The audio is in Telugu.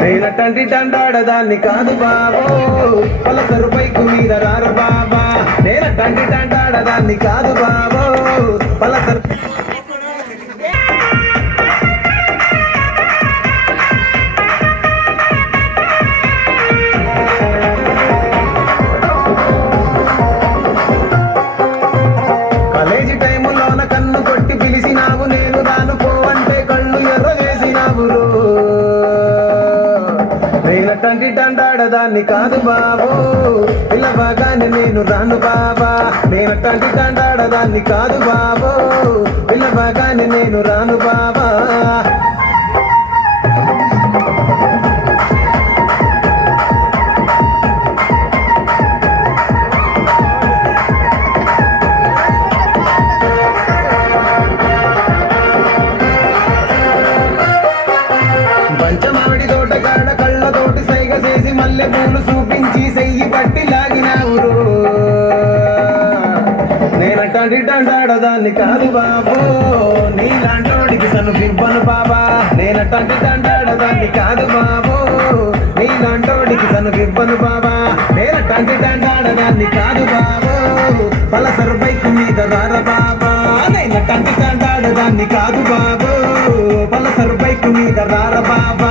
నేనటంటి దండాడదాన్ని కాదు బాబో, పలసరు బైకు మీద రార బాబా. నేనటంటి దండాడదాన్ని కాదు బాబో, పలసరు కాలేజీ టైములోన కన్ను కొట్టి పిలిచినావు, నేను రాను పో అంటే కళ్ళు ఎర్ర చేసినావు. నేనటంటి దండాడదాన్ని కాదు బాబో, పిల్లబాగానే నేను రాను బాబా. నేనటంటి దండాడదాన్ని కాదు బాబో, పిల్లబాగానే నేను రాను బాబా. పంచమావిడి తోటగాడ కళ్ళతోటి సైగ చేసి మల్లె పూలు చూపించి సెయ్యి పట్టి లాగినావురు. నేనటంటి దండాడదాన్ని కాదు బాబో, నీలాంటోడికి సనుపివ్వను బాబా. నేనటంటి దండాడదాన్ని కాదు బాబో, నీలాంటోడికి సనుపివ్వను బాబా. నేనటంటి దండాడదాన్ని కాదు బాబో, పలసరు బైకు మీద రార బాబా. నేనటంటి దండాడదాన్ని కాదు బాబో, పలసరు బైకు మీద రార బాబా.